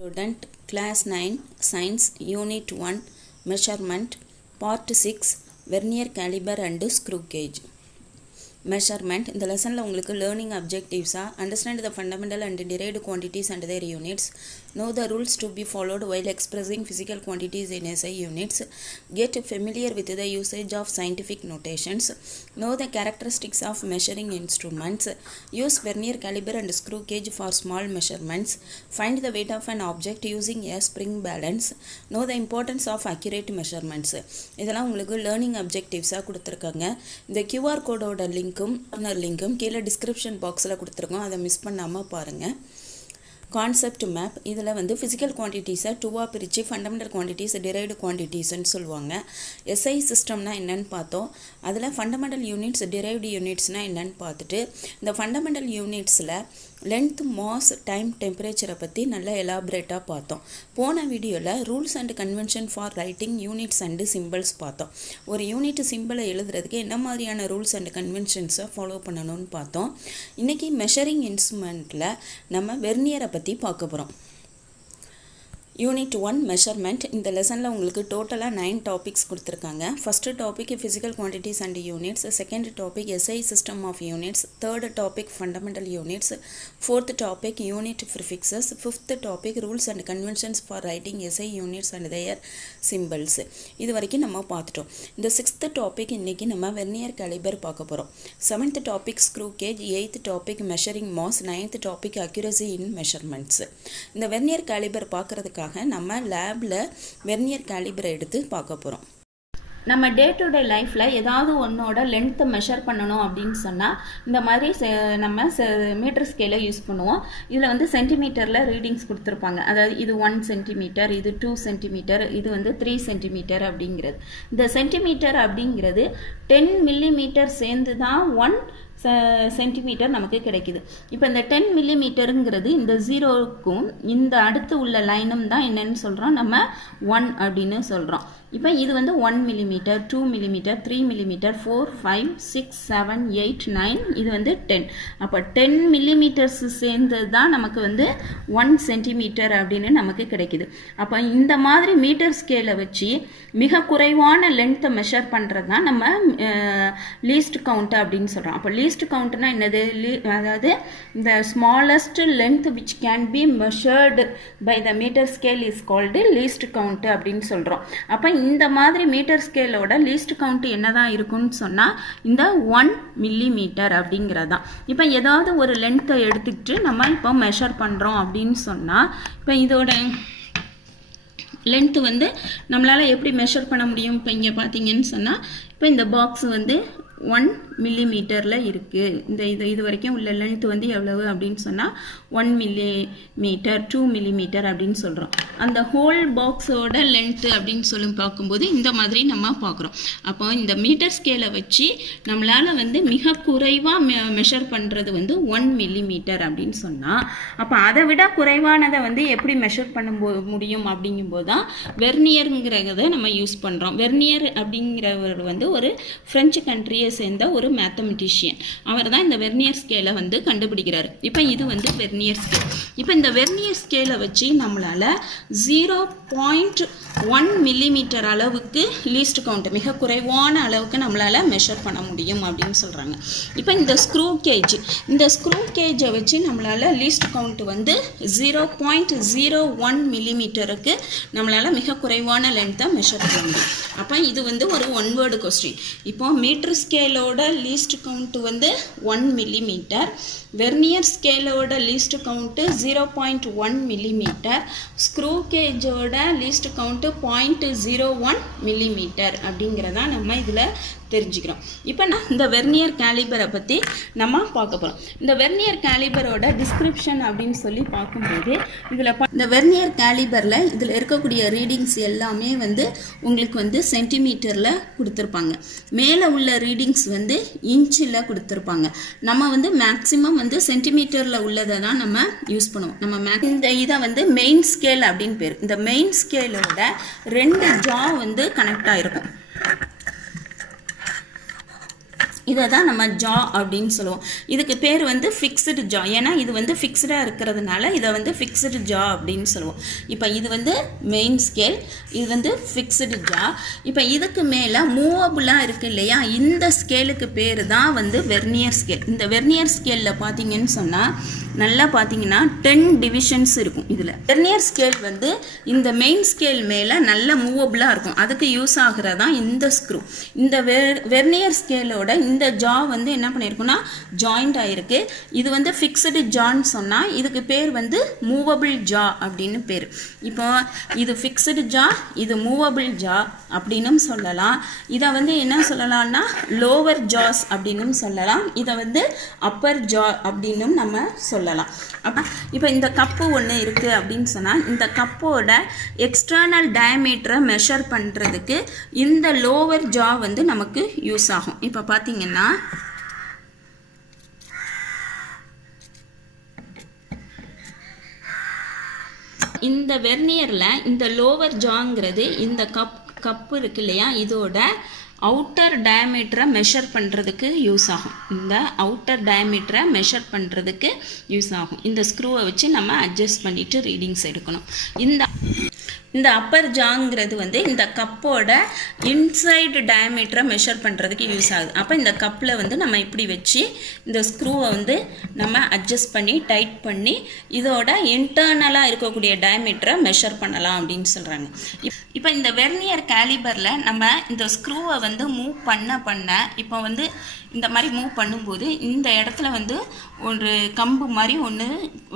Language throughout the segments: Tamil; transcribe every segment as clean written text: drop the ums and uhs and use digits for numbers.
Student Class 9 Science Unit 1 Measurement Part 6 Vernier Caliper and Screw Gauge Measurement இந்த லெசனில் உங்களுக்கு லேர்னிங் அப்ஜெக்டிவ்ஸாக understand the fundamental and derived quantities and their units know the rules to be followed while expressing physical quantities in SI units, get familiar with the usage of scientific notations, know the characteristics of measuring instruments, use vernier caliper and screw gauge for small measurements, find the weight of an object using a spring balance, know the importance of accurate measurements. இதெல்லாம் உங்களுக்கு லேர்னிங் அப்ஜெக்டிவ்ஸாக கொடுத்துருக்காங்க. இந்த QR கோடோட லிங்க்கும் கீழே டிஸ்கிரிப்ஷன் பாக்ஸில் கொடுத்துருக்கோம், அதை மிஸ் பண்ணாமல் பாருங்கள். கான்செப்ட் மேப் இதில் வந்து ஃபிசிக்கல் குவான்டிட்டிஸை டூவாக பிரித்து ஃபண்டமெண்டல் குவான்டிட்டிஸ் டிரைவ்டு குவான்டிட்டிஸ்ன்னு சொல்லுவாங்க. எஸ்ஐ சிஸ்டம்னா என்னென்னு பார்த்தோம். அதில் ஃபண்டமெண்டல் யூனிட்ஸ் டிரைவ்டு யூனிட்ஸ்னால் என்னென்னு பார்த்துட்டு இந்த ஃபண்டமெண்டல் யூனிட்ஸில் லென்த், மாஸ், டைம், டெம்பரேச்சரை பற்றி நல்லா எலாபரேட்டாக பார்த்தோம். போன வீடியோவில் rules and convention for writing units and symbols பார்த்தோம். ஒரு யூனிட் சிம்பிளை எழுதுறதுக்கு என்ன மாதிரியான ரூல்ஸ் அண்ட் கன்வென்ஷன்ஸை ஃபாலோ பண்ணணும்னு பார்த்தோம். இன்றைக்கி மெஷரிங் இன்ஸ்ட்ருமெண்ட்டில் நம்ம வெர்னியரை பற்றி பார்க்க போகிறோம். Unit 1 measurement. இந்த லெசனில் உங்களுக்கு டோட்டலாக 9 டாபிக்ஸ் கொடுத்துருக்காங்க. First topic physical quantities and units, second topic SI system of units, third topic fundamental units, fourth topic unit prefixes, fifth topic rules and conventions for writing SI units and their symbols. இது வரைக்கும் நம்ம பார்த்துட்டோம். இந்த சிக்ஸ்த் டாபிக் இன்றைக்கி நம்ம வெர்னியர் கேலிபர் பார்க்க போகிறோம். Seventh topic screw gauge, eighth topic measuring mass, ninth topic accuracy in measurements. இந்த வெர்னியர் கேலிபர் பார்க்குறதுக்காக நம்ம லேபில் வெர்னியர் கேலிபரை எடுத்து பார்க்க போகிறோம். நம்ம டே டு டே லைஃப்பில் ஏதாவது ஒன்றோட லென்த்தை மெஷர் பண்ணணும் அப்படின்னு சொன்னால் இந்த மாதிரி நம்ம மீட்டர் ஸ்கேலை யூஸ் பண்ணுவோம். இதில் வந்து சென்டிமீட்டரில் ரீடிங்ஸ் கொடுத்துருப்பாங்க. அதாவது இது 1 சென்டிமீட்டர், இது 2 சென்டிமீட்டர், இது வந்து 3 சென்டிமீட்டர் அப்படிங்கிறது. இந்த சென்டிமீட்டர் அப்படிங்கிறது 10 மில்லிமீட்டர் சேர்ந்து தான் 1 சென்டிமீட்டர் நமக்கு கிடைக்குது. இப்போ இந்த 10 மில்லிமீட்டருங்கிறது இந்த ஜீரோவுக்கும் இந்த அடுத்து உள்ள லைனும் தான் என்னன்னு சொல்கிறோம், நம்ம 1 அப்படின்னு சொல்கிறோம். இப்போ இது வந்து 1 மில்லிமீட்டர், 2 மில்லிமீட்டர், 3 மில்லிமீட்டர், 4, 5, 6, 7, 8, 9, இது வந்து 10. அப்போ 10 மில்லிமீட்டர்ஸ் சேர்ந்தது தான் நமக்கு வந்து 1 சென்டிமீட்டர் அப்படின்னு நமக்கு கிடைக்குது. அப்போ இந்த மாதிரி மீட்டர் ஸ்கேலை வச்சு மிக குறைவான லென்த்தை மெஷர் பண்ணுறது தான் நம்ம லீஸ்ட் கவுண்ட் அப்படின்னு சொல்கிறோம். அப்போ லீஸ்ட் கவுண்ட்னா என்னது? அதாவது the smallest length which can be measured by the meter scale is called least count அப்படின்னு சொல்கிறோம். அப்போ இந்த மாதிரி மீட்டர் ஸ்கேலோட லீஸ்ட் கவுண்ட் என்னதான் இருக்குன்னு சொன்னால் இந்த 1 மில்லிமீட்டர் அப்படிங்கிறதான். இப்போ ஏதாவது ஒரு லென்த்தை எடுத்துக்கிட்டு நம்ம இப்போ மெஷர் பண்ணுறோம் அப்படின்னு சொன்னால் இப்போ இதோட லென்த்து வந்து நம்மளால் எப்படி மெஷர் பண்ண முடியும்? இப்போ இங்கே பார்த்தீங்கன்னு சொன்னால் இப்போ இந்த பாக்ஸ் வந்து 1 மில்லிமீட்டரில் இருக்குது. இது வரைக்கும் உள்ள லென்த் வந்து எவ்வளவு அப்படின்னு சொன்னால் 1 மில்லிமீட்டர், 2 மில்லிமீட்டர் அப்படின்னு சொல்கிறோம். அந்த ஹோல் பாக்ஸோட லென்த்து அப்படின்னு சொல்லி பார்க்கும்போது இந்த மாதிரி நம்ம பார்க்குறோம். அப்போ இந்த மீட்டர் ஸ்கேலை வச்சு நம்மளால் வந்து மிக குறைவாக மெஷர் பண்ணுறது வந்து 1 மில்லிமீட்டர் அப்படின்னு சொன்னால், அப்போ அதை விட குறைவானதை வந்து எப்படி மெஷர் பண்ண முடியும் அப்படிங்கும்போது தான் வெர்னியருங்கிறத நம்ம யூஸ் பண்ணுறோம். வெர்னியர் அப்படிங்கிறவர் வந்து ஒரு ஃப்ரெஞ்சு கண்ட்ரியை சேர்ந்த ஒரு மேத்தமெட்டிஷியன். அவர் தான் இந்த வெர்னியர் ஸ்கேலை வந்து கண்டுபிடிக்கிறார். இப்போ இது வந்து வெர்னியர் ஸ்கேல். இப்போ இந்த வெர்னியர் ஸ்கேலை வச்சு நம்மளால் 0.1 மில்லிமீட்டர் அளவுக்கு லீஸ்ட் கவுண்ட் மிக குறைவான அளவுக்கு நம்மளால் மெஷர் பண்ண முடியும் அப்படின்னு சொல்கிறாங்க. இப்போ இந்த ஸ்க்ரூ கேஜை வச்சு நம்மளால் லீஸ்ட் கவுண்ட் வந்து 0.01 மில்லிமீட்டருக்கு நம்மளால் மிக குறைவான லென்த்தை மெஷர் பண்ண முடியும். அப்போ இது வந்து ஒரு 1 வேர்டு கொஸ்டின். இப்போ மீட்டர் ஸ்கேலோட லீஸ்ட் கவுண்ட் வந்து 1 மில்லிமீட்டர், வெர்னியர் ஸ்கேலோட லீஸ்ட் கவுண்ட்டு 0.1 மில்லிமீட்டர், ஸ்க்ரூ கேஜோட லீஸ்ட் கவுண்ட்டு 0.01 மில்லிமீட்டர் அப்படிங்கிறதா நம்ம இதில் தெரிஞ்சுக்கிறோம். இப்போ நான் இந்த வெர்னியர் கேலிபரை பற்றி நம்ம பார்க்க போகிறோம். இந்த வெர்னியர் கேலிபரோட டிஸ்கிரிப்ஷன் அப்படின்னு சொல்லி பார்க்கும்போது இதில் இந்த வெர்னியர் கேலிபரில் இதில் இருக்கக்கூடிய ரீடிங்ஸ் எல்லாமே வந்து உங்களுக்கு வந்து சென்டிமீட்டரில் கொடுத்துருப்பாங்க. மேலே உள்ள ரீடிங்ஸ் வந்து இன்ச்சில் கொடுத்துருப்பாங்க. நம்ம வந்து மேக்ஸிமம் வந்து சென்டிமீட்டரில் உள்ளதை தான் நம்ம யூஸ் பண்ணுவோம். இந்த இதை வந்து மெயின் ஸ்கேல் அப்படின்னு பேர். இந்த மெயின் ஸ்கேலோட 2 ஜா வந்து கனெக்ட் ஆகிருக்கும். இதை தான் நம்ம ஜா அப்படின்னு சொல்லுவோம். இதுக்கு பேர் வந்து ஃபிக்ஸ்டு ஜா, ஏன்னா இது வந்து ஃபிக்ஸ்டாக இருக்கிறதுனால இதை வந்து ஃபிக்ஸ்டு ஜா அப்படின்னு சொல்லுவோம். இப்போ இது வந்து மெயின் ஸ்கேல், இது வந்து ஃபிக்ஸ்டு ஜா. இப்போ இதுக்கு மேலே மூவபுளாக இருக்குது இல்லையா, இந்த ஸ்கேலுக்கு பேர் தான் வந்து வெர்னியர் ஸ்கேல். இந்த வெர்னியர் ஸ்கேலில் பார்த்தீங்கன்னு சொன்னால் நல்லா பார்த்தீங்கன்னா 10 டிவிஷன்ஸ் இருக்கும். இதில் வெர்னியர் ஸ்கேல் வந்து இந்த மெயின் ஸ்கேல் மேலே நல்ல மூவபுளாக இருக்கும். அதுக்கு யூஸ் ஆகிறதான் இந்த ஸ்க்ரூ. இந்த வெர்னியர் ஸ்கேலோட இந்த ஜா வந்து என்ன பண்ணியிருக்குன்னா ஜாயிண்ட் ஆகிருக்கு. இது வந்து ஃபிக்ஸ்டு ஜான்னு சொன்னால் இதுக்கு பேர் வந்து மூவபிள் ஜா அப்படின்னு பேர். இப்போ இது ஃபிக்ஸ்டு ஜா, இது மூவபிள் ஜா அப்படின்னு சொல்லலாம். இதை வந்து என்ன சொல்லலாம்னா லோவர் ஜாஸ் அப்படின்னு சொல்லலாம். இதை வந்து அப்பர் ஜா அப்படின்னு நம்ம சொல்லலாம். அப்போ இப்போ இந்த கப்பு ஒன்று இருக்குது அப்படின்னு சொன்னால் இந்த கப்போட எக்ஸ்டர்னல் டயமீட்டரை மெஷர் பண்ணுறதுக்கு இந்த லோவர் ஜா வந்து நமக்கு யூஸ் ஆகும். இப்போ பார்த்தீங்கன்னா இந்த வெர்னியரில் இந்த லோவர் ஜாங்கிறது இந்த கப்பு இருக்கு இல்லையா, இதோட அவுட்டர் டயமீட்டரை மெஷர் பண்ணுறதுக்கு யூஸ் ஆகும். இந்த அவுட்டர் டயமீட்டரை மெஷர் பண்ணுறதுக்கு யூஸ் ஆகும். இந்த ஸ்க்ரூவை வச்சு நம்ம அட்ஜஸ்ட் பண்ணிவிட்டு ரீடிங்ஸ் எடுக்கணும். இந்த அப்பர் ஜாங்கிறது வந்து இந்த கப்போட இன்சைடு டயமீட்டரை மெஷர் பண்ணுறதுக்கு யூஸ் ஆகுது. அப்போ இந்த கப்பில் வந்து நம்ம இப்படி வச்சு இந்த ஸ்க்ரூவை வந்து நம்ம அட்ஜஸ்ட் பண்ணி டைட் பண்ணி இதோட இன்டர்னலாக இருக்கக்கூடிய டயமீட்டரை மெஷர் பண்ணலாம் அப்படின்னு சொல்கிறாங்க. இப்போ இந்த வெர்னியர் கேலிபரில் நம்ம இந்த ஸ்க்ரூவை வந்து மூவ் பண்ண இப்போ வந்து இந்த மாதிரி மூவ் பண்ணும்போது இந்த இடத்துல வந்து ஒரு கம்பு மாதிரி ஒன்று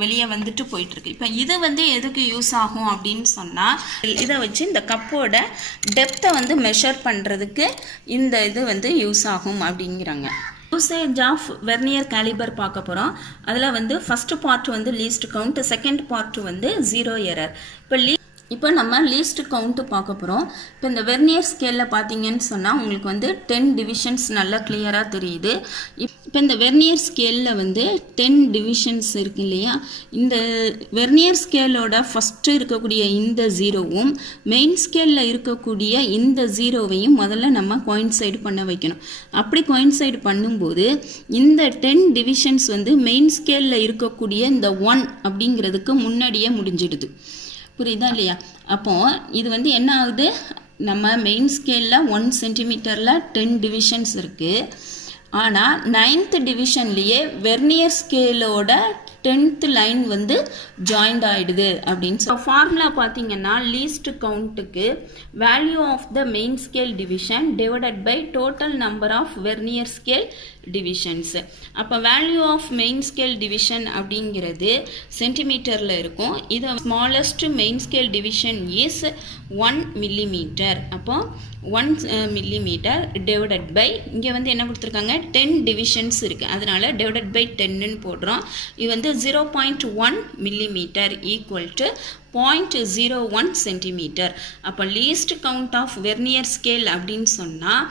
வெளியே வந்துட்டு போயிட்டுருக்கு. இப்போ இது வந்து எதுக்கு யூஸ் ஆகும் அப்படின்னு சொன்னால் இதை வச்சு இந்த கப்போட டெப்த்தை வந்து மெஷர் பண்ணுறதுக்கு இந்த இது வந்து யூஸ் ஆகும் அப்படிங்கிறாங்க. யூசேஜ் ஆஃப் வெர்னியர் கேலிபர் பார்க்க போகிறோம். அதில் வந்து ஃபஸ்ட்டு பார்ட் வந்து லீஸ்ட் கவுண்ட், செகண்ட் பார்ட் வந்து 0 எரர். இப்போ நம்ம லீஸ்ட் கவுண்ட்டு பார்க்க போகிறோம். இப்போ இந்த வெர்னியர் ஸ்கேலில் பார்த்தீங்கன்னு சொன்னால் உங்களுக்கு வந்து 10 டிவிஷன்ஸ் நல்லா கிளியராக தெரியுது. இப்போ இந்த வெர்னியர் ஸ்கேலில் வந்து 10 டிவிஷன்ஸ் இருக்கு இல்லையா, இந்த வெர்னியர் ஸ்கேலோட ஃபஸ்ட்டு இருக்கக்கூடிய இந்த 0வும் மெயின் ஸ்கேலில் இருக்கக்கூடிய இந்த 0வையும் முதல்ல நம்ம கோயின்சைடு பண்ண வைக்கணும். அப்படி கோயின்சைடு பண்ணும்போது இந்த 10 டிவிஷன்ஸ் வந்து மெயின் ஸ்கேலில் இருக்கக்கூடிய இந்த 1 அப்படிங்கிறதுக்கு முன்னாடியே முடிஞ்சிடுது. புரியுதா இல்லையா? அப்போது இது வந்து என்ன ஆகுது, நம்ம மெயின் ஸ்கேலில் 1 சென்டிமீட்டரில் 10 டிவிஷன்ஸ் இருக்குது. ஆனால் 9th டிவிஷன்லேயே வெர்னியர் ஸ்கேலோட 10th லைன் வந்து ஜாயிண்ட் ஆகிடுது அப்படின்னு சொல்லி ஃபார்முலா பார்த்தீங்கன்னா லீஸ்ட் கவுண்ட்டுக்கு value of the main scale division divided by total number of vernier scale divisions. அப்போ value of main scale division அப்படிங்கிறது சென்டிமீட்டரில் இருக்கும். இது smallest main scale division is 1 millimeter. அப்போ 1 millimeter டிவைடட் பை இங்கே வந்து என்ன கொடுத்துருக்காங்க 10 டிவிஷன்ஸ் இருக்குது, அதனால டிவைடட் பை 10ன்னு போடுறோம். இது வந்து 0.1 millimeter ஈக்குவல் டு 0.01 சென்டிமீட்டர். அப்போ least count of vernier scale அப்படின்னு சொன்னால்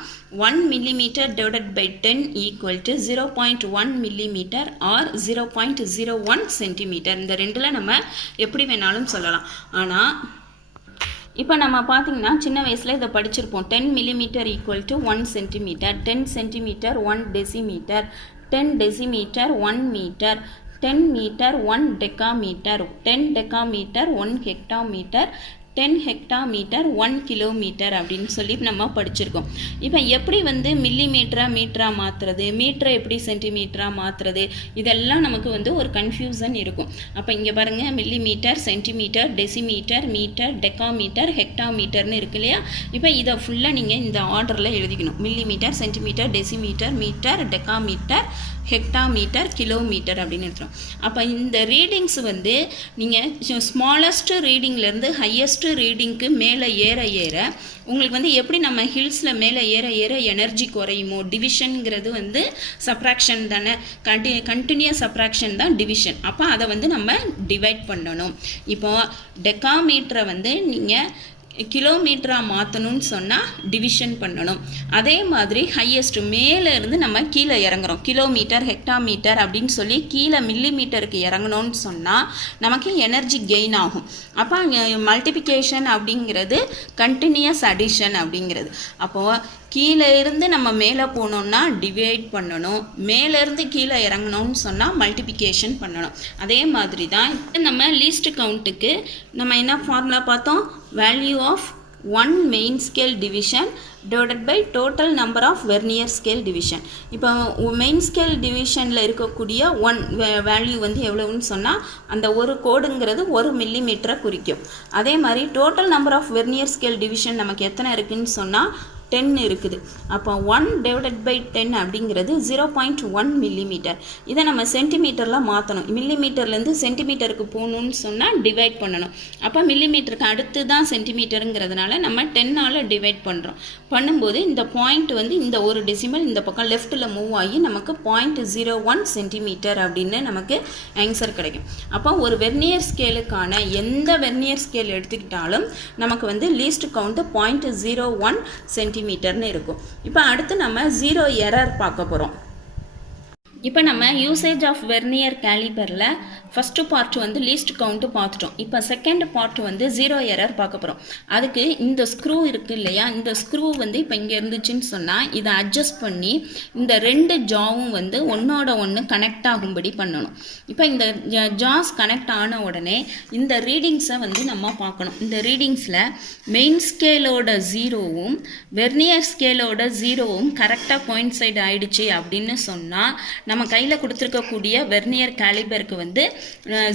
1 millimeter divided by 10 equal to 0.1 millimeter or 0.01 centimeter. இந்த ரெண்டில் நம்ம எப்படி வேணாலும் சொல்லலாம். ஆனால் இப்போ நம்ம பார்த்தீங்கன்னா சின்ன வயசில் இதை படிச்சிருப்போம். 10 millimeter equal to 1 centimeter, 10 centimeter 1 decimeter, 10 decimeter 1 meter, 10 meter 1 decameter, 10 decameter 1 hectometer, 10 hectometre 1 kilometre அப்படின்னு சொல்லி நம்ம படிச்சிருக்கோம். இப்போ எப்படி வந்து மீட்டரா மாற்றுறது, மீட்டரை எப்படி சென்டிமீட்டராக மாற்றுறது, இதெல்லாம் நமக்கு வந்து ஒரு கன்ஃபியூசன் இருக்கும். அப்போ இங்கே பாருங்கள், millimetre, centimetre, decimetre, metre, decametre, ஹெக்டாமீட்டர்னு இருக்கு இல்லையா. இப்போ இதை ஃபுல்லாக நீங்கள் இந்த ஆர்டரில் எழுதிக்கணும். Millimetre, centimetre, decimetre, metre, decametre, hectometre, kilometre அப்படின்னு எடுத்துரும். அப்போ இந்த ரீடிங்ஸ் வந்து நீங்கள் ஸ்மாலஸ்ட் ரீடிங்லேருந்து ஹையஸ்ட் ரீடிங்க்கு மேலே ஏற ஏற உங்களுக்கு வந்து எப்படி நம்ம ஹில்ஸில் மேலே ஏற ஏற எனர்ஜி குறையுமோ, டிவிஷனுங்கிறது வந்து சப்ராக்ஷன் தானே, கண்டினியூஸ் சப்ராக்ஷன் தான் டிவிஷன். அப்போ அதை வந்து நம்ம டிவைட் பண்ணணும். இப்போது டெக்காமீட்டரை வந்து நீங்கள் கிலோமீட்டராக மாற்றணும்னு சொன்னால் டிவிஷன் பண்ணணும். அதே மாதிரி ஹையஸ்ட் மேலே இருந்து நம்ம கீழே இறங்குறோம், கிலோமீட்டர், ஹெக்டாமீட்டர் அப்படின்னு சொல்லி கீழே மில்லிமீட்டருக்கு இறங்கணும்னு சொன்னால் நமக்கு எனர்ஜி கெயின் ஆகும். அப்போ மல்டிப்ளிகேஷன் அப்படிங்கிறது கண்டினியூஸ் அடிஷன் அப்படிங்கிறது. அப்போது கீழே இருந்து நம்ம மேலே போனோம்னா டிவைட் பண்ணணும், மேலேருந்து கீழே இறங்கணும்னு சொன்னால் மல்டிப்ளிகேஷன் பண்ணணும். அதே மாதிரி தான் நம்ம லீஸ்ட் கவுண்ட்டுக்கு நம்ம என்ன ஃபார்முலா பார்த்தோம், value of one main scale division divided by total number of vernier scale division. இப்போ மெயின் ஸ்கேல் டிவிஷனில் இருக்கக்கூடிய ஒன் வேல்யூ வந்து எவ்வளவுன்னு சொன்னால் அந்த ஒரு கோடுங்கிறது 1 மில்லிமீட்டரை குறிக்கும். அதே மாதிரி total number of vernier scale division நமக்கு எத்தனை இருக்குதுன்னு சொன்னால் 10 இருக்குது. அப்போ 1 divided by 10 அப்படிங்கிறது 0.1 மில்லிமீட்டர். இதை நம்ம சென்டிமீட்டரில் மாற்றணும். மில்லிமீட்டர்லேருந்து சென்டிமீட்டருக்கு போகணுன்னு சொன்னால் டிவைட் பண்ணணும். அப்போ மில்லிமீட்டருக்கு அடுத்து தான் சென்டிமீட்டருங்கிறதுனால நம்ம 10ஆல் டிவைட் பண்ணுறோம். பண்ணும்போது இந்த பாயிண்ட் வந்து இந்த ஒரு டெசிமல் இந்த பக்கம் லெஃப்ட்டில் மூவ் ஆகி நமக்கு 0.01 சென்டிமீட்டர் அப்படின்னு நமக்கு ஆன்சர் கிடைக்கும். அப்போ ஒரு வெர்னியர் ஸ்கேலுக்கான எந்த வெர்னியர் ஸ்கேல் எடுத்துக்கிட்டாலும் நமக்கு வந்து லீஸ்ட் கவுண்ட் 0.01 சென்டிமீட்டர்னு இருக்கும். இப்போ அடுத்து நம்ம 0 எரர் பார்க்க போகிறோம். இப்போ நம்ம யூசேஜ் ஆஃப் வெர்னியர் கேலிபரில் ஃபஸ்ட்டு பார்ட் வந்து லீஸ்ட் கவுண்ட்டு பார்த்துட்டோம். இப்போ செகண்ட் பார்ட் வந்து 0 எரர் பார்க்க போகிறோம். அதுக்கு இந்த ஸ்க்ரூ இருக்குது இல்லையா, இந்த ஸ்க்ரூ வந்து இப்போ இங்கே இருந்துச்சுன்னு சொன்னால் இதை அட்ஜஸ்ட் பண்ணி இந்த 2 ஜாவும் வந்து ஒன்றோட ஒன்று கனெக்ட் ஆகும்படி பண்ணணும். இப்போ இந்த ஜாஸ் கனெக்ட் ஆன உடனே இந்த ரீடிங்ஸை வந்து நம்ம பார்க்கணும். இந்த ரீடிங்ஸில் மெயின் ஸ்கேலோட 0வும் வெர்னியர் ஸ்கேலோட 0வும் கரெக்டாக கோயின்சைட் ஆயிடுச்சு அப்படின்னு சொன்னால் நம்ம கையில் கொடுத்துருக்கக்கூடிய வெர்னியர் கேலிபருக்கு வந்து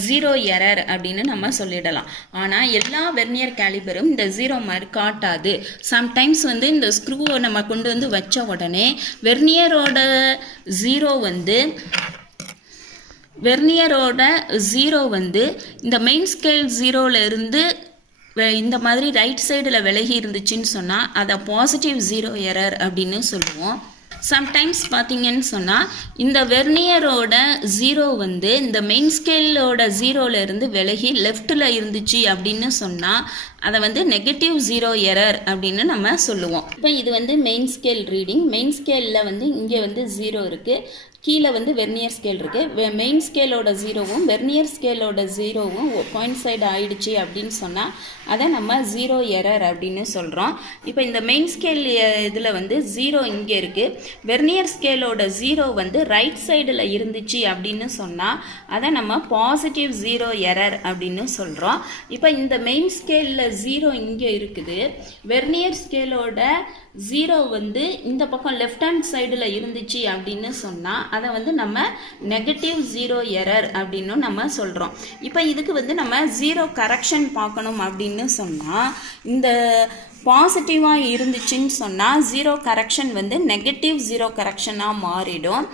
0 எரர் அப்படின்னு நம்ம சொல்லிடலாம். ஆனால் எல்லா வெர்னியர் கேலிபரும் இந்த 0 மாதிரி காட்டாது. சம்டைம்ஸ் வந்து இந்த ஸ்க்ரூவை நம்ம கொண்டு வந்து வச்ச உடனே வெர்னியரோட 0 வந்து இந்த மெயின் ஸ்கேல் 0ல இருந்து இந்த மாதிரி ரைட் சைடில் விலகி இருந்துச்சுன்னு சொன்னால் அதை பாசிட்டிவ் 0 எரர் அப்படின்னு சொல்லுவோம். சம்டைம்ஸ் பார்த்தீங்கன்னு சொன்னால் இந்த வெர்னியரோட 0 வந்து இந்த மெயின் ஸ்கேலோட 0ல இருந்து விலகி லெஃப்டில் இருந்துச்சு அப்படின்னு சொன்னால் அதை வந்து நெகட்டிவ் 0 எரர் அப்படின்னு நம்ம சொல்லுவோம். இப்போ இது வந்து மெயின் ஸ்கேல் ரீடிங். மெயின் ஸ்கேலில் வந்து இங்கே வந்து 0 இருக்குது, கீழே வந்து வெர்னியர் ஸ்கேல் இருக்குது. மெயின் ஸ்கேலோட 0வும் வெர்னியர் ஸ்கேலோட 0வும் கோயின்சைட் ஆயிடுச்சு அப்படின்னு சொன்னால் அதை நம்ம 0 எரர் அப்படின்னு சொல்கிறோம். இப்போ இந்த மெயின் ஸ்கேல் இதில் வந்து 0 இங்கே இருக்குது, வெர்னியர் ஸ்கேலோட 0 வந்து ரைட் சைடில் இருந்துச்சு அப்படின்னு சொன்னால் அதை நம்ம பாசிட்டிவ் 0 எரர் அப்படின்னு சொல்கிறோம். இப்போ இந்த மெயின் ஸ்கேலில் 0 இங்கே இருக்குது, வெர்னியர் ஸ்கேலோட 0 வந்து இந்த பக்கம் லெஃப்ட் ஹேண்ட் சைடில் இருந்துச்சு அப்படின்னு சொன்னால் அதை வந்து நம்ம நெகட்டிவ் 0 எரர் அப்படின்னு நம்ம சொல்கிறோம். இப்போ இதுக்கு வந்து நம்ம 0 கரெக்ஷன் பார்க்கணும் அப்படின்னு சொன்னால் இந்த பாசிட்டிவாக இருந்துச்சுன்னு சொன்னால் 0 கரெக்ஷன் வந்து நெகட்டிவ் 0 கரெக்ஷனாக மாறிடும்.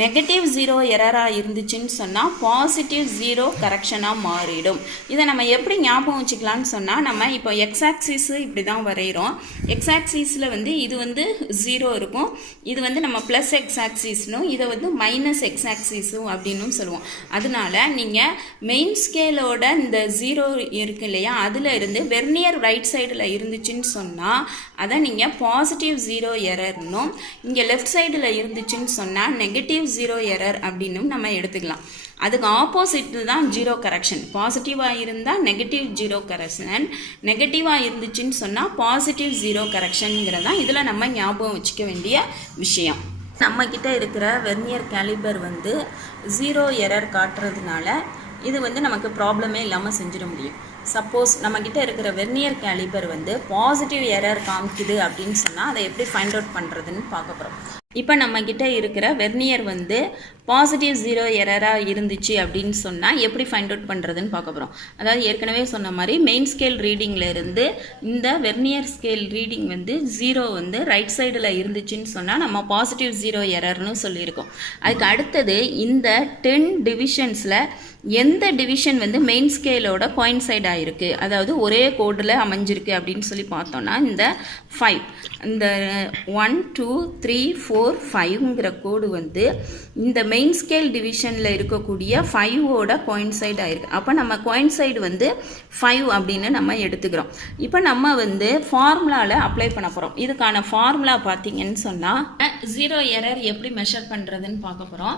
நெகட்டிவ் 0 எரராக இருந்துச்சுன்னு சொன்னால் பாசிட்டிவ் 0 கரெக்ஷனாக மாறிடும். இதை நம்ம எப்படி ஞாபகம் வச்சுக்கலான்னு சொன்னால் நம்ம இப்போ எக்ஸ் ஆக்சிஸு இப்படி தான் வரைகிறோம். எக்ஸ் ஆக்சிஸில் வந்து இது வந்து 0 இருக்கும், இது வந்து நம்ம ப்ளஸ் எக்ஸ் ஆக்சிஸ்னும் இதை வந்து மைனஸ் எக்ஸ் ஆக்சிஸும் அப்படின்னு சொல்லுவோம். அதனால நீங்கள் மெயின் ஸ்கேலோட இந்த 0 இருக்கு இல்லையா, அதில் இருந்து வெர்னியர் ரைட் சைடில் இருந்துச்சுன்னு சொன்னால் அதை நீங்கள் பாசிட்டிவ் 0 எரர்னும், இங்கே லெஃப்ட் சைடில் இருந்துச்சுன்னு சொன்னால் நெகட்டிவ் 0 எரர் அப்படின்னு நம்ம எடுத்துக்கலாம். அதுக்கு ஆப்போசிட்டில் தான் 0 கரெக்ஷன். பாசிட்டிவாக இருந்தால் நெகட்டிவ் 0 கரெக்ஷன், நெகட்டிவாக இருந்துச்சுன்னு சொன்னால் பாசிட்டிவ் 0 கரெக்ஷனுங்கிறதான் இதில் நம்ம ஞாபகம் வச்சுக்க வேண்டிய விஷயம். நம்மக்கிட்ட இருக்கிற வெர்னியர் கேலிபர் வந்து 0 எரர் காட்டுறதுனால இது வந்து நமக்கு ப்ராப்ளமே இல்லாமல் செஞ்சிட முடியும். சப்போஸ் நம்மக்கிட்ட இருக்கிற வெர்னியர் கேலிபர் வந்து பாசிட்டிவ் எரர் காமிக்குது அப்படின்னு சொன்னால் அதை எப்படி ஃபைண்ட் அவுட் பண்ணுறதுன்னு பார்க்க போகிறோம். இப்போ நம்மக்கிட்ட இருக்கிற வெர்னியர் வந்து பாசிட்டிவ் 0 எரராக இருந்துச்சு அப்படின்னு சொன்னால் எப்படி ஃபைண்ட் அவுட் பண்ணுறதுன்னு பார்க்க போகிறோம். அதாவது ஏற்கனவே சொன்ன மாதிரி மெயின் ஸ்கேல் ரீடிங்கில் இருந்து இந்த வெர்னியர் ஸ்கேல் ரீடிங் வந்து 0 வந்து ரைட் சைடில் இருந்துச்சுன்னு சொன்னால் நம்ம பாசிட்டிவ் 0 எரர்னு சொல்லியிருக்கோம். அதுக்கு அடுத்தது இந்த 10 டிவிஷன்ஸில் எந்த டிவிஷன் வந்து மெயின் ஸ்கேலோட கோயின்சைட் ஆகிருக்கு, அதாவது ஒரே கோடில் அமைஞ்சிருக்கு அப்படின்னு சொல்லி பார்த்தோன்னா இந்த 5, இந்த 1 2 3 4 5ங்கிற கோடு வந்து இந்த மெயின் ஸ்கேல் டிவிஷனில் இருக்கக்கூடிய 5ஓட கோயின்சைட் ஆயிருக்கு. அப்போ நம்ம கோயின்சைடு வந்து 5 அப்படின்னு நம்ம எடுத்துக்கிறோம். இப்போ நம்ம வந்து ஃபார்முலாவில் அப்ளை பண்ண போகிறோம். இதுக்கான ஃபார்முலா பார்த்தீங்கன்னு சொன்னால் ஜீரோ எரர் எப்படி மெஷர் பண்ணுறதுன்னு பார்க்க போகிறோம்.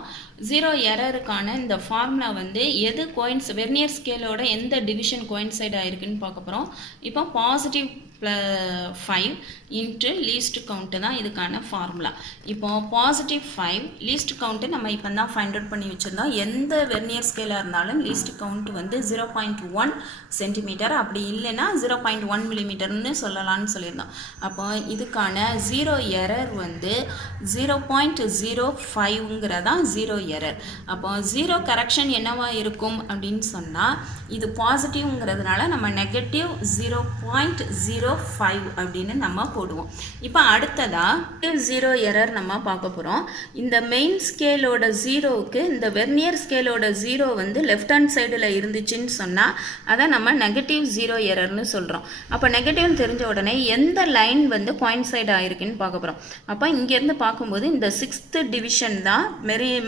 ஜீரோ எரருக்கான இந்த ஃபார்முலா வந்து எது வெர்னியர் ஸ்கேலோட எந்த டிவிஷன் கோயின்சைட் ஆயிருக்குன்னு பார்க்க போகிறோம். இப்போ பாசிட்டிவ் 5 இன்ட்டு லீஸ்ட் கவுண்ட்டு தான் இதுக்கான ஃபார்முலா. இப்போ பாசிட்டிவ் 5 லீஸ்ட் கவுண்ட்டு நம்ம இப்போ தான் ஃபைண்ட் அவுட் பண்ணி வச்சுருந்தோம். எந்த வெர்னியர் ஸ்கேலாக இருந்தாலும் லீஸ்ட் கவுண்ட் வந்து 0.1 சென்டிமீட்டர், அப்படி இல்லைன்னா 0.1 மில்லிமீட்டர்னு சொல்லலாம்னு சொல்லியிருந்தோம். அப்போ இதுக்கான ஜீரோ எரர் வந்து 0.05ங்கிறதான் ஜீரோ எரர். அப்போ ஜீரோ கரெக்ஷன் என்னவா இருக்கும் அப்படின்னு சொன்னால் இது பாசிட்டிவ்ங்கிறதுனால நம்ம நெகட்டிவ் 0.05 அப்படின்னு நம்ம போடுவோம். இப்போ அடுத்ததாக ஜீரோ எரர் நம்ம பார்க்க போகிறோம். இந்த மெயின் ஸ்கேலோட ஜீரோவுக்கு இந்த வெர்னியர் ஸ்கேலோட ஜீரோ வந்து லெஃப்ட் ஹேண்ட் சைடில் இருந்துச்சுன்னு சொன்னால் அதை நம்ம நெகட்டிவ் ஜீரோ எரர்னு சொல்கிறோம். அப்போ நெகட்டிவ்னு தெரிஞ்ச உடனே எந்த லைன் வந்து கோயின்சைட் ஆகிருக்குன்னு பார்க்க போகிறோம். அப்போ இங்கேருந்து பார்க்கும்போது இந்த 6th டிவிஷன் தான்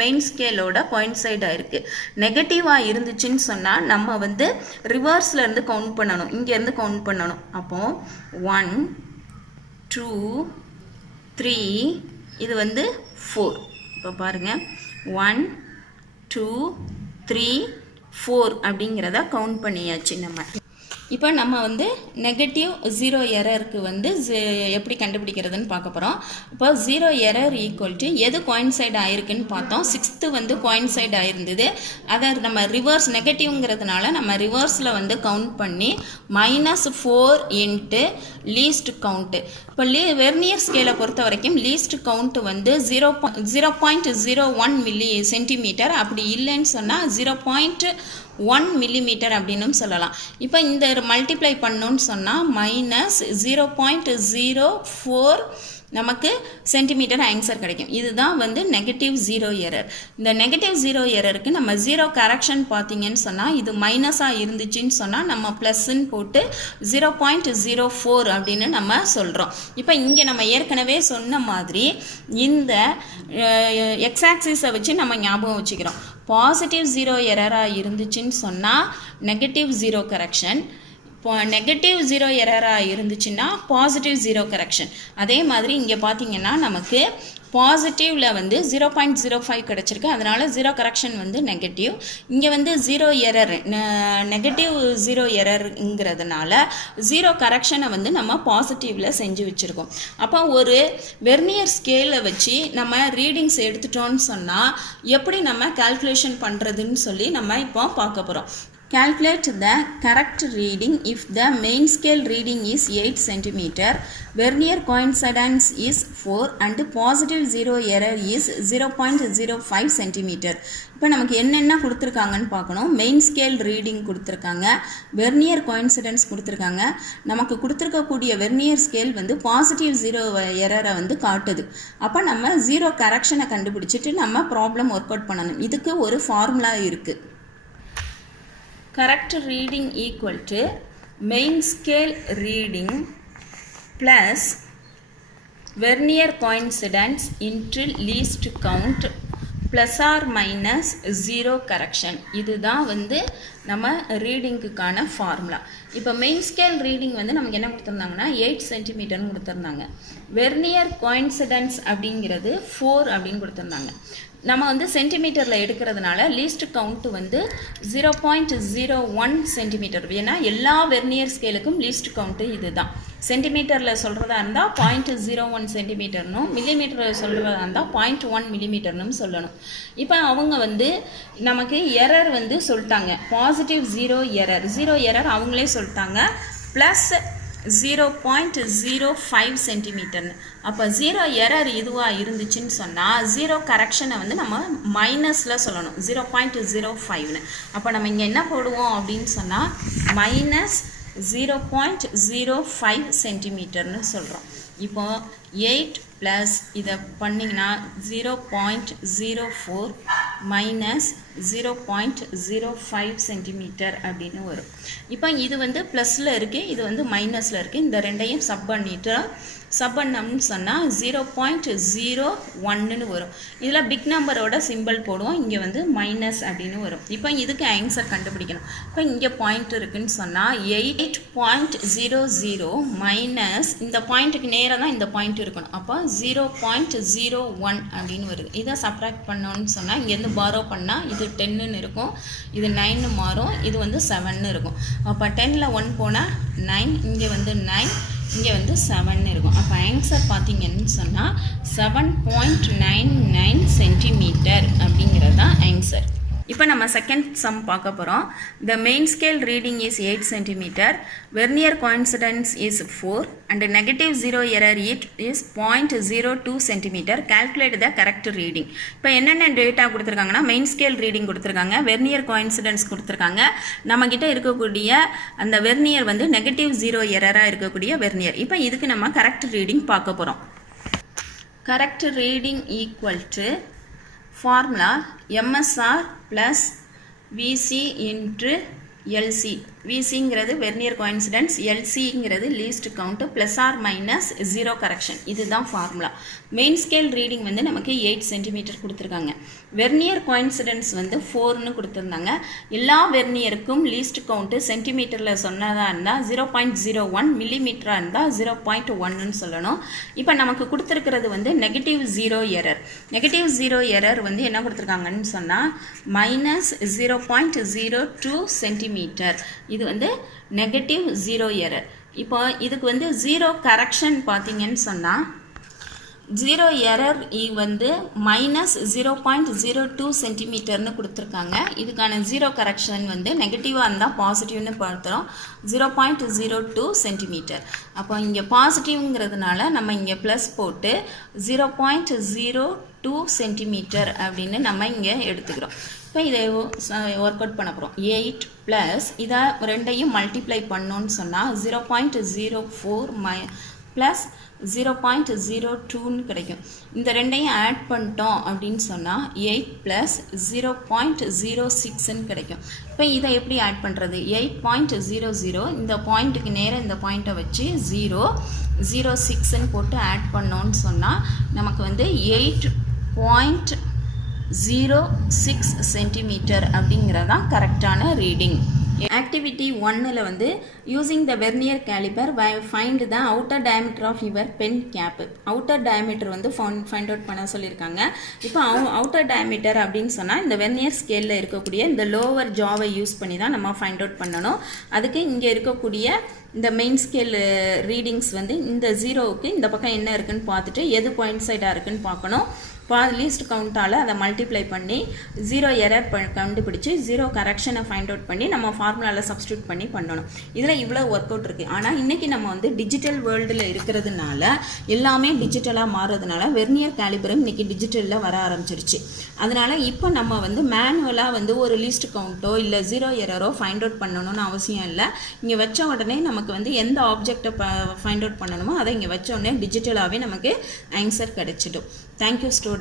மெயின் ஸ்கேலோட கோயின்சைட் ஆகிருக்கு. நெகட்டிவாக இருந்துச்சுன்னு சொன்னால் நம்ம வந்து ரிவர்ஸில் இருந்து கவுண்ட் பண்ணணும், இங்கேருந்து கவுண்ட் பண்ணணும். அப்போது 1 2 3 இது வந்து 4. இப்போ பாருங்கள் 1 2 3 4 அப்படிங்கிறத கவுண்ட் பண்ணியாச்சு நம்ம. இப்போ நம்ம வந்து நெகட்டிவ் ஜீரோ எரருக்கு வந்து எப்படி கண்டுபிடிக்கிறதுன்னு பார்க்க போகிறோம். இப்போ ஜீரோ எரர் ஈக்குவல் டு எது கோயின்சைட் ஆயிருக்குன்னு பார்த்தோம். 6th வந்து கோயின்சைட் ஆயிருந்தது. அதை நம்ம ரிவர்ஸ் நெகட்டிவ்ங்கிறதுனால நம்ம ரிவர்ஸில் வந்து கவுண்ட் பண்ணி -4 இன்ட்டு லீஸ்ட் கவுண்ட்டு. இப்போ வெர்னியர் ஸ்கேலை பொறுத்த வரைக்கும் லீஸ்ட் கவுண்ட் வந்து 0.01 மில்லி சென்டிமீட்டர், அப்படி இல்லைன்னு சொன்னால் 0.1 மில்லிமீட்டர் அப்படின்னு சொல்லலாம். இப்போ இந்த மல்டிப்ளை பண்ணோன்னு சொன்னால் -0.04 நமக்கு சென்டிமீட்டர் ஆன்சர் கிடைக்கும். இதுதான் வந்து நெகட்டிவ் ஜீரோ எரர். இந்த நெகட்டிவ் ஜீரோ எரருக்கு நம்ம ஜீரோ கரெக்ஷன் பார்த்தீங்கன்னு சொன்னால் இது மைனஸாக இருந்துச்சுன்னு சொன்னால் நம்ம ப்ளஸ்ன்னு போட்டு 0.04 அப்படின்னு நம்ம சொல்கிறோம். இப்போ இங்கே நம்ம ஏற்கனவே சொன்ன மாதிரி இந்த எக்ஸ் ஆக்சிஸை வச்சு நம்ம ஞாபகம் வச்சுக்கிறோம். பாசிட்டிவ் ஜீரோ எரராக இருந்துச்சுன்னு சொன்னால் நெகட்டிவ் ஜீரோ கரெக்ஷன், இப்போ நெகட்டிவ் ஜீரோ எரராக இருந்துச்சுன்னா பாசிட்டிவ் ஜீரோ கரெக்ஷன். அதே மாதிரி இங்கே பார்த்தீங்கன்னா நமக்கு பாசிட்டிவில் வந்து 0.05 கிடச்சிருக்கு, அதனால் ஜீரோ கரெக்ஷன் வந்து நெகட்டிவ். இங்கே வந்து ஜீரோ எரர் நெகட்டிவ் ஜீரோ எரருங்கிறதுனால ஜீரோ கரெக்ஷனை வந்து நம்ம பாசிட்டிவில் செஞ்சு வச்சுருக்கோம். அப்போ ஒரு வெர்னியர் ஸ்கேலை வச்சு நம்ம ரீடிங்ஸ் எடுத்துட்டோன்னு சொன்னால் எப்படி நம்ம கால்குலேஷன் பண்ணுறதுன்னு சொல்லி நம்ம இப்போ பார்க்க போகிறோம். Calculate the correct reading if the main scale reading is 8 cm, vernier coincidence is 4 and positive zero error is 0.05 cm. இப்போ நமக்கு என்னென்ன கொடுத்துருக்காங்கன்னு பார்க்கணும். மெயின் ஸ்கேல் ரீடிங் கொடுத்துருக்காங்க, வெர்னியர் கோயின்சிடன்ஸ் கொடுத்துருக்காங்க. நமக்கு கொடுத்துருக்கக்கூடிய வெர்னியர் ஸ்கேல் வந்து பாசிட்டிவ் ஜீரோ எரரை வந்து காட்டுது. அப்போ நம்ம ஜீரோ கரெக்ஷனை கண்டுபிடிச்சிட்டு நம்ம ப்ராப்ளம் ஒர்க் அவுட் பண்ணணும். இதுக்கு ஒரு ஃபார்முலா இருக்குது. Correct reading equal to main scale reading plus vernier coincidence into least count plus or minus zero correction. இதுதான் வந்து நம்ம ரீடிங்குக்கான ஃபார்முலா. இப்போ மெயின் ஸ்கேல் ரீடிங் வந்து நமக்கு என்ன கொடுத்துருந்தாங்கன்னா 8 சென்டிமீட்டர்னு கொடுத்துருந்தாங்க. வெர்னியர் கோயின்சிடன்ஸ் அப்படிங்கிறது 4 அப்படின்னு கொடுத்துருந்தாங்க. நம்ம வந்து சென்டிமீட்டரில் எடுக்கிறதுனால லீஸ்ட் கவுண்ட் வந்து 0.01 சென்டிமீட்டர். ஏன்னா எல்லா வெர்னியர் ஸ்கேலுக்கும் லீஸ்ட் கவுண்ட்டு இது தான். சென்டிமீட்டரில் சொல்கிறதா இருந்தால் 0.01 சென்டிமீட்டர்னும், மில்லிமீட்டரில் சொல்கிறதா இருந்தால் 0.1 மில்லிமீட்டர்னும் சொல்லணும். இப்போ அவங்க வந்து நமக்கு எரர் வந்து சொல்லிட்டாங்க, பாசிட்டிவ் ஜீரோ எரர் அவங்களே சொல்லிட்டாங்க, ப்ளஸ் 0.05 சென்டிமீட்டர்னு. அப்போ ஜீரோ எரர் இதுவாக இருந்துச்சுன்னு சொன்னால் ஜீரோ கரெக்ஷனை வந்து நம்ம மைனஸில் சொல்லணும், 0.05ன்னு. அப்போ நம்ம இங்கே என்ன போடுவோம் அப்படின்னு சொன்னால் -0.05 சென்டிமீட்டர்னு சொல்கிறோம். இப்போ 8 ப்ளஸ் இதை பண்ணிங்கன்னா 0.04 மைனஸ் 0.05 சென்டிமீட்டர் அப்படின்னு வரும். இப்போ இது வந்து ப்ளஸில் இருக்குது, இது வந்து மைனஸில் இருக்குது. இந்த ரெண்டையும் சப் பண்ணோம்னு சொன்னால் 0.01ன்னு வரும். இதில் பிக் நம்பரோட சிம்பிள் போடுவோம், இங்கே வந்து மைனஸ் அப்படின்னு வரும். இப்போ இதுக்கு ஆன்சர் கண்டுபிடிக்கணும். இப்போ இங்கே பாயிண்ட் இருக்குன்னு சொன்னால் 8.00 மைனஸ் இந்த பாயிண்ட்டுக்கு நேராக தான் இந்த பாயிண்ட் இருக்கணும். அப்போ 0.01 அப்படின்னு வருது. இதை சப்ராக்ட் பண்ணோன்னு சொன்னால் இங்கேருந்து பாரோ பண்ணால் இது 10ன்னு இருக்கும், இது 9ன்னு மாறும், இது வந்து 7ன்னு இருக்கும். அப்போ 10ல் 1 போனால் 9, இங்கே வந்து 9, இங்கே வந்து 7ன்னு இருக்கும். அப்போ ஆன்சர் பார்த்தீங்கன்னு சொன்னால் 7.99 சென்டிமீட்டர் அப்படிங்கிறது தான் ஆன்சர். இப்போ நம்ம செகண்ட் சம் பார்க்க போகிறோம். The main scale reading is 8 cm, vernier coincidence is 4 and negative zero error is 0.02 cm. Calculate the correct reading. இப்போ என்னென்ன டேட்டா கொடுத்துருக்காங்கன்னா மெயின் ஸ்கேல் ரீடிங் கொடுத்துருக்காங்க, வெர்னியர் கோயின்சிடன்ஸ் கொடுத்துருக்காங்க. நம்மக்கிட்ட இருக்கக்கூடிய அந்த வெர்னியர் வந்து நெகட்டிவ் ஜீரோ எரராக இருக்கக்கூடிய வெர்னியர். இப்போ இதுக்கு நம்ம கரெக்ட் ரீடிங் பார்க்க போகிறோம். Correct reading equal to formula MSR plus VC into LC. VCங்கிறது வெர்னியர் கோயின்சிடன்ஸ், LCங்கிறது least count, plus or minus zero correction. இதுதான் ஃபார்முலா. மெயின் ஸ்கேல் ரீடிங் வந்து நமக்கு 8 சென்டிமீட்டர் கொடுத்துருக்காங்க. வெர்னியர் கோயின்சிடன்ஸ் வந்து 4ன்னு கொடுத்துருந்தாங்க. எல்லா வெர்னியருக்கும் லீஸ்ட் கவுண்ட்டு சென்டிமீட்டரில் சொன்னதாக இருந்தால் 0.01, மில்லிமீட்டராக இருந்தால் 0.1ன்னு சொல்லணும். இப்போ நமக்கு கொடுத்துருக்கிறது வந்து negative zero error. Negative zero error வந்து என்ன கொடுத்துருக்காங்கன்னு சொன்னால் மைனஸ் 0.02 சென்டிமீட்டர். இது வந்து நெகட்டிவ் ஜீரோ எரர். இப்போ இதுக்கு வந்து ஜீரோ கரெக்ஷன் பார்த்தீங்கன்னு சொன்னால் ஜீரோ எரர் வந்து மைனஸ் 0.02 சென்டிமீட்டர்னு கொடுத்துருக்காங்க. இதுக்கான ஜீரோ கரெக்ஷன் வந்து நெகட்டிவாக இருந்தால் பாசிட்டிவ்னு பார்த்துறோம், 0.02 சென்டிமீட்டர். அப்போ இங்கே பாசிட்டிவ்ங்கிறதுனால நம்ம இங்கே ப்ளஸ் போட்டு 0.02 சென்டிமீட்டர் அப்படின்னு நம்ம இங்கே எடுத்துக்கிறோம். இப்போ இதை ஒர்க் அவுட் பண்ண போகிறோம். 8 ப்ளஸ் இதை ரெண்டையும் மல்டிப்ளை பண்ணோன்னு சொன்னால் 0.04 ப்ளஸ் 0.02ன்னு கிடைக்கும். இந்த ரெண்டையும் ஆட் பண்ணிட்டோம் அப்படின்னு சொன்னால் 8 ப்ளஸ் 0.06ன்னு கிடைக்கும். இப்போ இதை எப்படி ஆட் பண்ணுறது? 8.00 இந்த பாயிண்ட்டுக்கு நேராக இந்த பாயிண்ட்டை வச்சு 0.06ன்னு போட்டு ஆட் பண்ணோன்னு சொன்னால் நமக்கு வந்து 8.06 சென்டிமீட்டர் அப்படிங்கிறதான் கரெக்டான ரீடிங். ஆக்டிவிட்டி 1ல் வந்து using the vernier calliper find the outer diameter of your pen cap. Outer diameter வந்து ஃபைண்ட் அவுட் பண்ண சொல்லியிருக்காங்க. இப்போ அவுட்டர் டயமீட்டர் அப்படின்னு சொன்னால் இந்த வெர்னியர் ஸ்கேலில் இருக்கக்கூடிய இந்த லோவர் ஜாவை யூஸ் பண்ணி தான் நம்ம ஃபைண்ட் அவுட் பண்ணணும். அதுக்கு இங்கே இருக்கக்கூடிய இந்த மெயின் ஸ்கேல் ரீடிங்ஸ் வந்து இந்த ஜீரோவுக்கு இந்த பக்கம் என்ன இருக்குன்னு பார்த்துட்டு எது பாயிண்ட் சைடாக இருக்குன்னு பார்க்கணும். லீஸ்ட் கவுண்டால் அதை மல்டிப்ளை பண்ணி ஜீரோ எரர் கண்டுபிடிச்சி ஜீரோ கரெக்ஷனை ஃபைண்ட் அவுட் பண்ணி நம்ம ஃபார்முலாவில் சப்ஸ்டியூட் பண்ணி பண்ணணும். இதில் இவ்வளோ ஒர்க் அவுட் இருக்குது. ஆனால் இன்றைக்கி நம்ம வந்து டிஜிட்டல் வேர்ல்டில் இருக்கிறதுனால எல்லாமே டிஜிட்டலாக மாறுறதுனால வெர்னியர் கேலிபரும் இன்றைக்கி டிஜிட்டலில் வர ஆரம்பிச்சிருச்சு. அதனால் இப்போ நம்ம வந்து மேனுவலாக வந்து ஒரு லீஸ்ட் கவுண்ட்டோ இல்லை ஜீரோ எரரோ ஃபைண்ட் அவுட் பண்ணணும்னு அவசியம் இல்லை. இங்கே வச்ச உடனே நமக்கு வந்து எந்த ஆப்ஜெக்டை ஃபைண்ட் அவுட் பண்ணணுமோ அதை இங்கே வச்ச உடனே டிஜிட்டலாகவே நமக்கு ஆன்சர் கிடைச்சிடும். Thank you student.